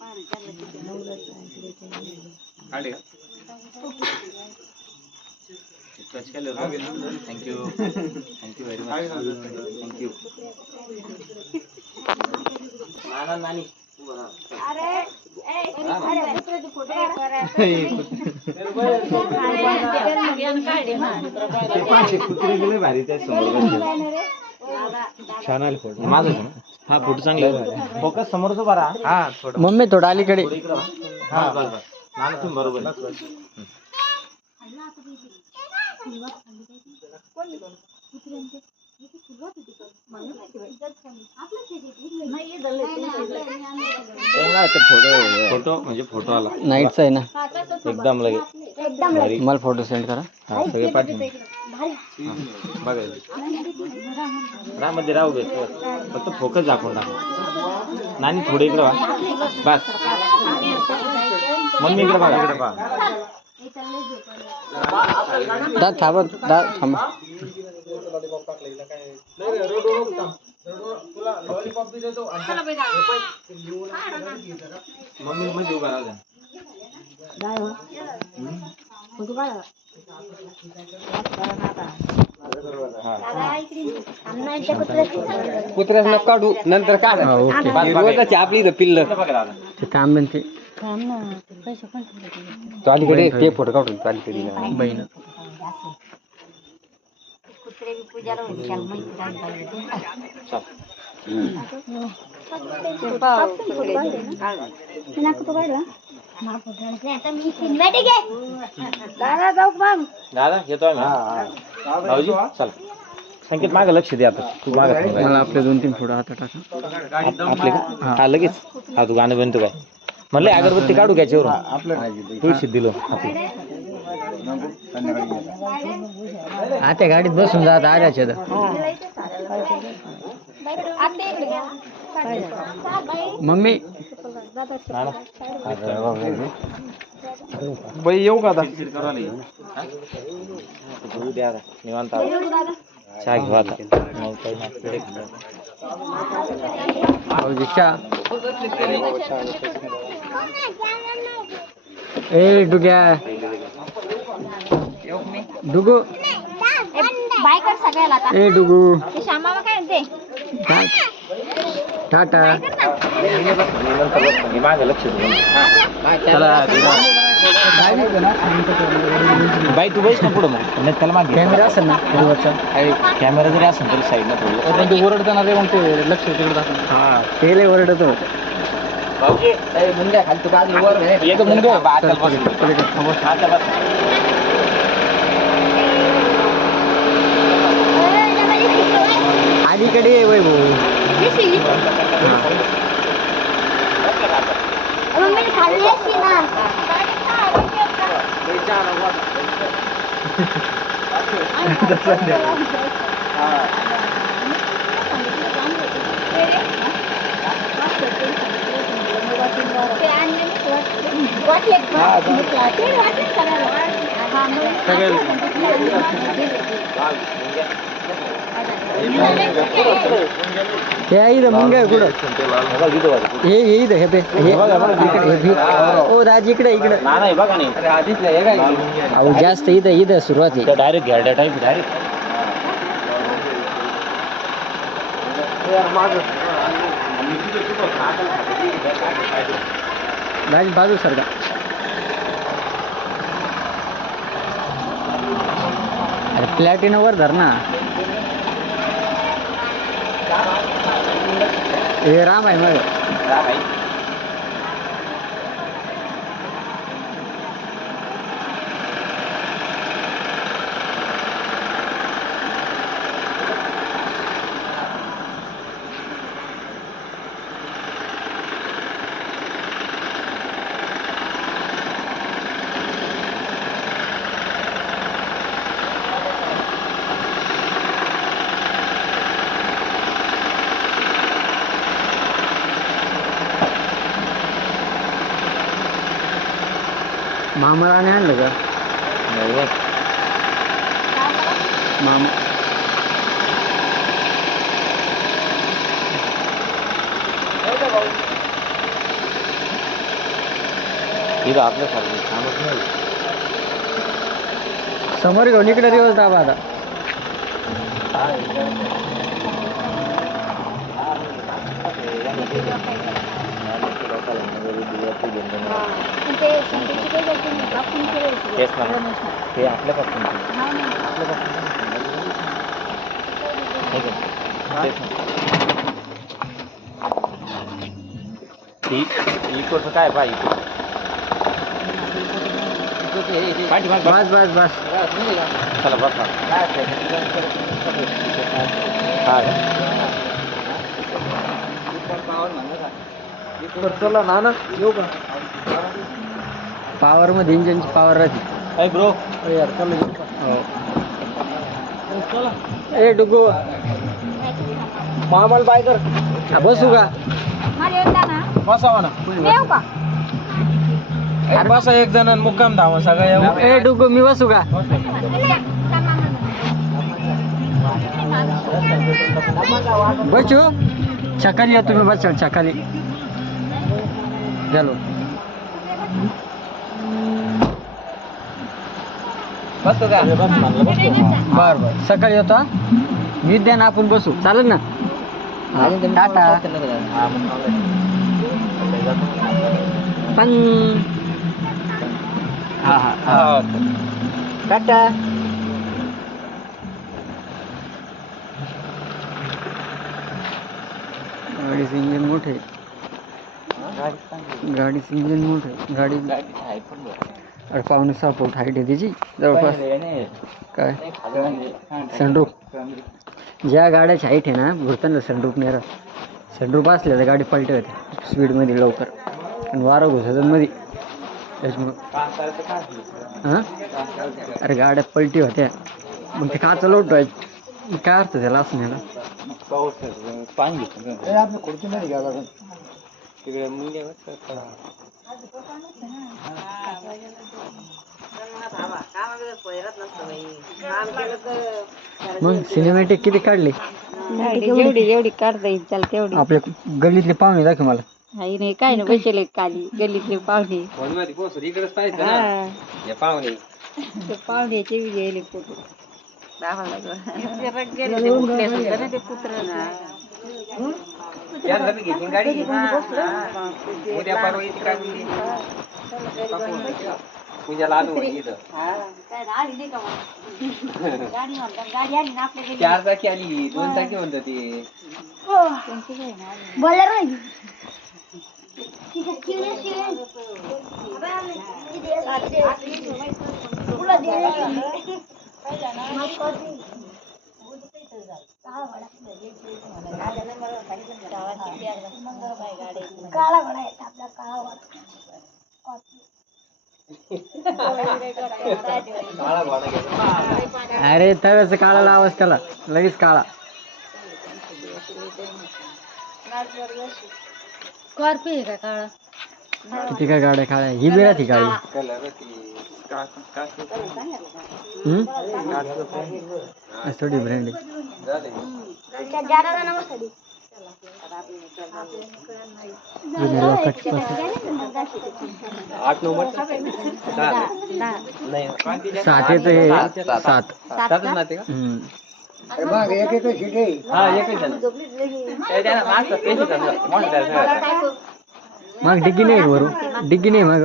Thank you thank you very much thank you नानी कुत्रे गेले भारी त्या समोर छान आले फोटो माझं हा फोटो चांगला फोकस समोरच बरा हा मम्मी थोडा अलीकडे हा बस नाना तुम्ही बरोबर फोटो म्हणजे फोटो आला नाईटचा आहे ना एकदम लगेच मला फोटो सेंड करा हा सगळे पाठवून बघा रामध्ये राहू दे फक्त फोकस दाखवून टाका नानी थोडे इकडे वा बस मम्मी इकडे बघा इकडे पहा दा थांबा दा थांबा मम्मी मध्ये उभा राहू द्या कुत्र्याच न काढू नंतर काढ रोजच आपली इथं पिल्ल ते काम बनते तो अलीकडे ते फोटो काढून तो अलीकडे बहीण दादा येतोय भाऊजी चला संकेत मागं लक्ष दे आता तू मागं मला आपले 2-3 फोटो आता टाका आपले का हा लगेच हा तू गाणं बनतो काय म्हणलं अगरबत्ती काढू घ्यायच्यावरून तुळशीत दिलो आता गाडीत बसून जात आल्याच्या मम्मी बाई येऊ का आता द्या निवांत चहा घेऊ आता मग चहा ए डुग्या डुगू ए डुगू टाटा मागं लक्ष चला बाई तू बैस ना पुढं मग त्याला मागे कॅमेरा असेल ना कॅमेरा जरी असेल तरी साईडला थोडं ते ओरडताना रे मग ते लक्ष तिकडे दाखवून हा ते लय ओरडत भाऊजी मुंग्या खाली तू बाजू वर एक मुंग्या अलीकडे वय भाऊ हे इथं मुंग्या कुठं हे इथं हे ओ राज इकडे इकडे अहो जास्त इथं सुरुवात आहे डायरेक्ट घ्या टाईप डायरेक्ट राज बाजू सरका अरे प्लॅटिनावर धर ना हे राम आहे मग मामाने आणलं का मामा इथं आपल्यासारखं थांबत नाही. समोर घेऊन इकडे दिवस दाबा आता. तेच ना, ते आपल्यापासून इकडचं काय पाहिजे. बस बस बस. चला बसा. चला ना येऊ का. पॉवर मध्ये इंजिनची पॉवर राहते. अय ब्रो यार चल. ए डुगू मामाला बाय कर. बसू का. बसावा ना. अरे बसा एक जण मुक्काम धावा सगळ्या. ए डुगू मी बसू का. बसू छकाली या तुम्ही बस छकाली झालो. बसतो का. बर बर सकाळी येतो. विद्यान आपण बसू चालेल ना. टाटा. पण हा हा टाटा. गाडीचं इंजिन मोठे. गाडीचं इंजिन मोठे. गाडी अरे 5.6 फूट हाईट आहे त्याची जवळपास. काय सनरूफ. ज्या गाड्याची हाईट आहे ना घुरताना सनरूफ नाही राहत. सनरूफ असल्या तर गाडी पलटी होते स्पीडमध्ये लवकर आणि वारं घुसत मध्ये त्याच्यामुळं. हां अरे गाड्या पलटी होत्या मग ते काच लोट काय अर्थ त्याला असं नाही ना. पाणी आपल्या खुर्चीमध्ये घ्यावं लागेल तिकडे मग सिनेमॅटिक किती काढली. जेवढी काढता येईल त्याला तेवढी. आपल्या गल्लीतले पाहुणे दाखव मला. हाय नाही काय ना बसले खाली गल्लीतले पाहुणे. ते पाहुण्याचे बी गेले फोटो. पूजाला आलो चार चाकी आली 2 चाकी म्हणतात ते. काळा घोडा आहे आपला काळा घोडा. अरे तव्याचं काळा लावाच त्याला लगेच काळा. स्कॉर्पिओ आहे का काळा. किती काय गाड्या काळ्या ही बी राहते काळी. थोडी ब्रँड आहे. सात येत हे 7. मग डिग्गी नाही वरून डिग्गी नाही मग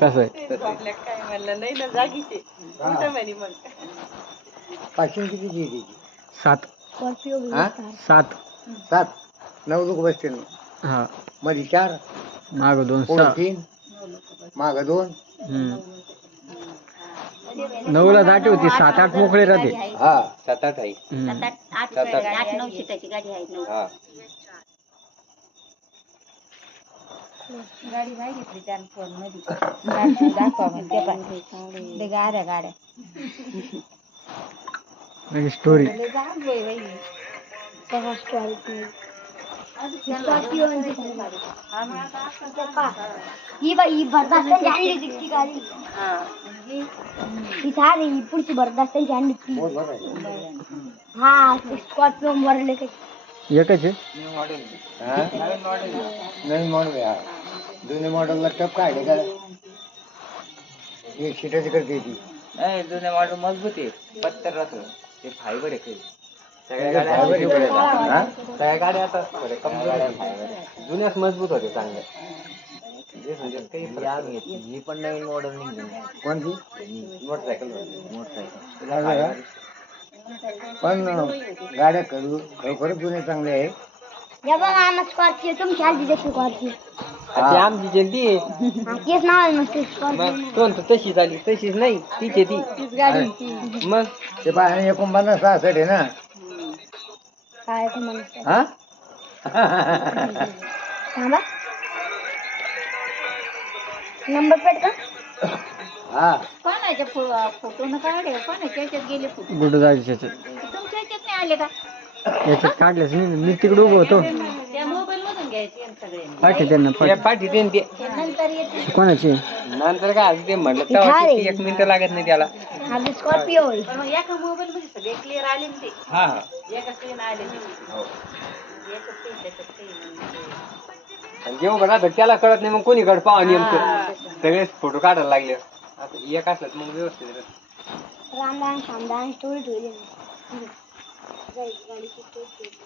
कसं आहे. किती 7 7 7 9 लोक बसतील हा मध्ये 4 माग 2 3 माग 2 9 ला दाटी होती 7-8 मोकळे राहते. हा 7-8 आहे. 8-9 सीटाची गाडी आहे. हा गाडी नाही घेतली त्यानं फोन मध्ये दाखवा म्हणते पण गाड्या गाड्या स्टोरी ही बाई बरदास्त आणली गाडी. ही झाली पुढची बरदास्त आणली. हा स्कॉर्पिओ वरले काही एकच आहे. हा? नवीन मॉडेल आहे हा. जुन्या मॉडेलला टप काढले का एक सीटाची करते ती नाही जुन्या मॉडेल मजबूत आहे पत्तर राहतं ते फायबर आहे काही सगळ्या फायबर आहे गाड्या बरं. हा? सगळ्या गाड्या आता थोड्या कमजोर आहेत. जुन्याच मजबूत होते चांगल्या जे म्हणजे काही फरक नाही. ही पण नवीन मॉडेल निघली कोणती मोटरसायकल असं का? पण गाड्या खरोखरच जुने चांगले आहे. या बघा आम्हाला स्कॉर्पिओ तुमची आधी जशी स्कॉर्पिओ ती आमची जल्दी तेच नाव आहे मग ते स्कॉर्पिओ मग कोण तशीच आली तशीच नाही तीच आहे ती तीच गाडी मग ते पाहणे 49 आहे ना काय तुम्हाला हा थांबा नंबर प्लेट का हा कोणाच्या फोटो न काढे कोणाच्या याच्यात गेले फोटो गुडू दाजीच्या तुमच्या याच्यात नाही आले का याच्यात काढलेच नाही मी तिकडे उभं होतो. त्या मोबाईल मधून घ्यायचे सगळे पाठी त्यांना पाठी ते नंतर येते कोणाची नंतर काय ते म्हटलं तेव्हा किती 1 मिनिट लागत नाही त्याला आधी स्कॉर्पिओ होईल पण एका मोबाईल मध्ये सगळे क्लिअर आले ना ते हा एका स्क्रीन आले हो. एकच screen त्याच्यात काही आणि जेव्हा राहतं त्याला कळत नाही मग कोणीकडे पाहा नेमकं सगळे फोटो काढायला लागले आता एक असलं तर मग व्यवस्थित राहतं. रामदान शामदान स्टोरी ठेवली गाडीची स्टोरी ठेवली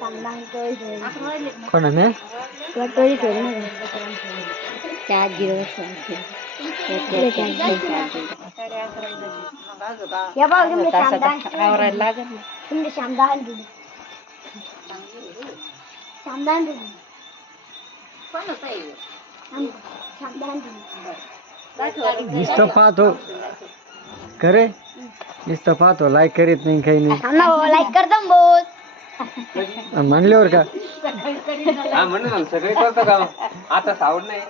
शामदान स्टोरी ठेवली कोणा मी स्टोरी ठेवली ना चार दिवस या बघ तुमचे शामदान तुमचे शामदान दिली शामदान दिली शामदान दिली नुसतं पाहतो खरे नुसतं पाहतो लाईक करीत नाही काही नाही लाईक करतो बोल आणि म्हणल्यावर का हा म्हणून मग सगळे करतो का आता सावड नाही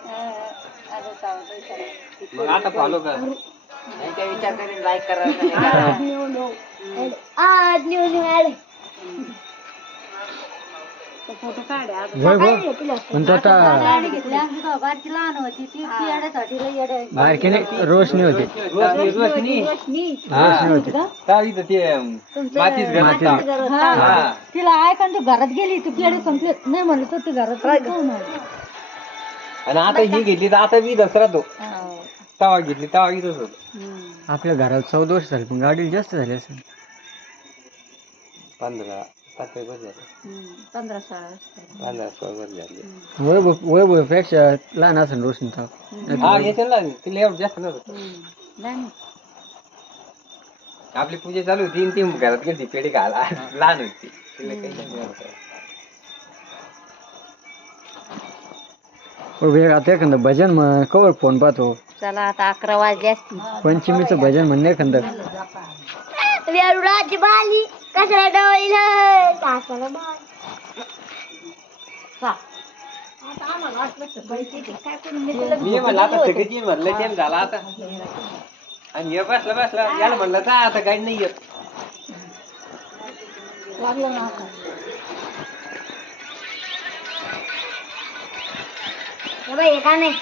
मग आता फॉलो कर नाही काय विचार करेन लाईक करायला आज न्यू ऍड फोटो काढ पण तो आता गाडी घेतली आमची बारची लहान होती ती येण्यासाठी बारकी नाही रोशनी होती रोशनी रोशनी होती काय इथं ते मातीच घर होता. तिला ऐकून तू घरात गेली तू केडे संपले नाही म्हणलं तर ती घरात आणि आता ही घेतली तर आता मी दसरा तो तवा घेतली तवा इथंच होतो आपल्या घरात 14 वर्ष झाली पण गाडी जास्त झाली असेल 15 झाले 15-16 वर्ष झाले वैभव पेक्षा लहान असेल रोशनी तर हा येते ना तिला एवढं जास्त नव्हतं आपली पूजा चालू होती आणि ती घरात गेली पेढी खायला लहान होती तिला काही नाही नव्हतं. आता एखादं भजन मग कवर फोन पाहतो चला आता 11 वाजले असतील पंचमीचं भजन म्हणणे एखादं वेरुळाची बाली कसरा डवळीला कासरा बाल मी म्हणलं आता सगळी म्हणलं टाइम झाला आता आणि हे बसला याला म्हणलं का आता काही नाही येत लागलं ना बाई का नाही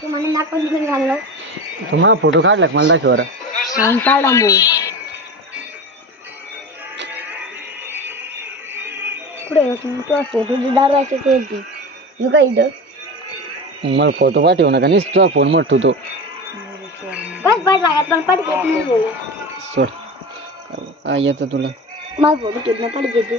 तू म्हणे नाकून घेऊन घाललो तुम्हाला फोटो काढला का मला दाखव बरं काढ आंबो पुढे तू फोटो दाराचे केली तू काय इथं मला फोटो पाठवू नका नुसतं फोन मग ठेवतो बस बस लागत पण पड देत नाही सोड काय येतं तुला मला फोटो घेत नाही पड देते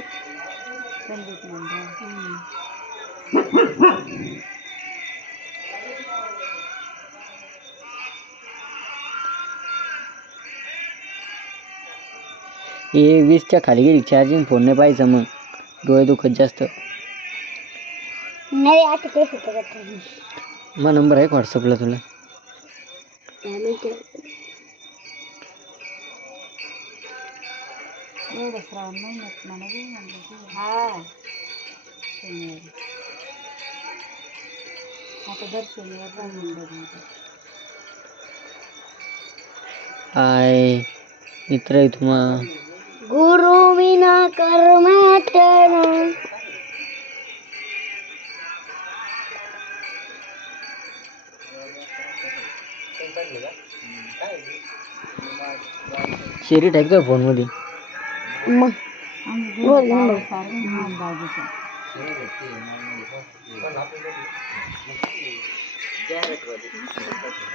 हे 20च्या खाली गेली चार्जिंग फोन नाही पाहिजे मग डोळे दुखत जास्त नाही आता ते फोटो करतो मग नंबर आहे व्हॉट्सअपला तुला हाय मित्र आहे तुम्हा गुरु विना कर्माटना शेरी टाईप का फोन मध्ये मग सारखं